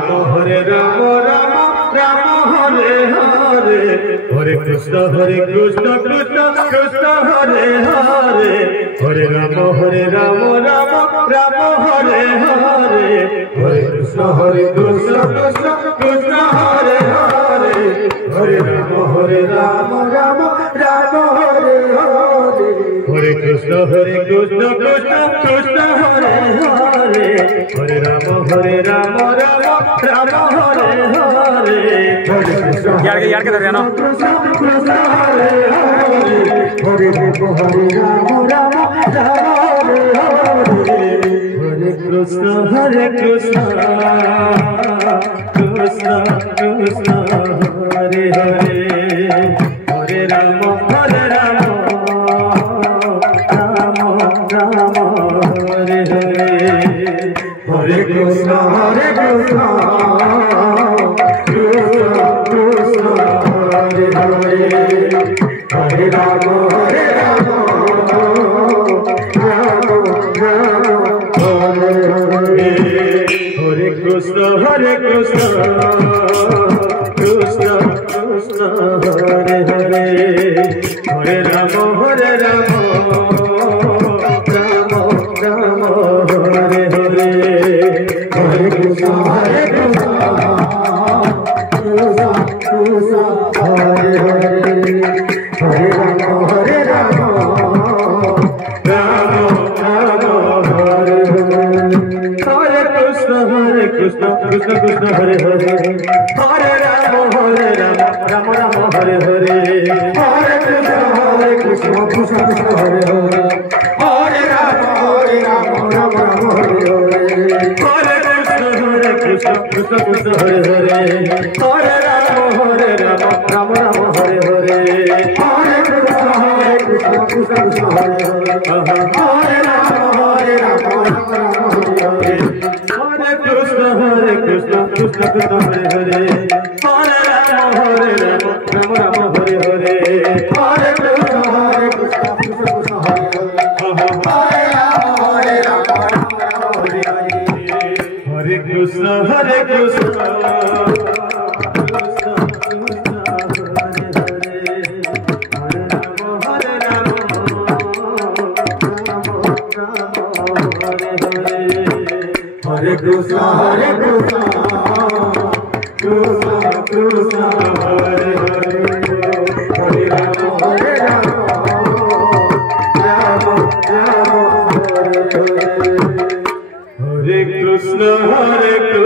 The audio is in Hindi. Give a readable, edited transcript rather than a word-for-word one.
राम राम राम हरे हरे हरे कृष्ण कृष्ण कृष्ण हरे हरे हरे राम राम राम हरे हरे हरे कृष्ण कृष्ण कृष्ण हरे हरे हरे राम राम राम हरे हरे हरे कृष्ण कृष्ण कृष्ण हरे हरे हरे राम राम राम हरे हरे हरे कृष्ण यार के दरिया ना हरे हरे हरे राम राम हरे हरे हरे कृष्ण कृष्ण कृष्ण हरे हरे हरे राम राम हरे हरे हरे कृष्ण कृष्ण हरे हरे हरे राम हरे कृष्ण कृष्ण कृष्ण हरे हरे हरे राम राम हरे हरे हरे कृष्ण हरे हरे हरे राम कृष्ण कृष्ण हरे हरे हरे राम राम राम हरे हरे हरे कृष्ण कृष्ण हरे हरे हरे राम राम राम हरे हरे हरे कृष्ण कृष्ण हरे हरे हरे राम राम राम हरे हरे हरे कृष्ण कृष्ण हरे हरे हरे राम राम हरे हरे कृष्ण हरे कृष्ण हरे हरे हरे राम राम राम हरे हरे हरे कृष्ण कृष्ण हरे हरे हरे राम राम हरे हरे हरे कृष्ण हरे कृष्ण कृष्ण हरे हरे हरे राम राम हरे हरे हरे कृष्ण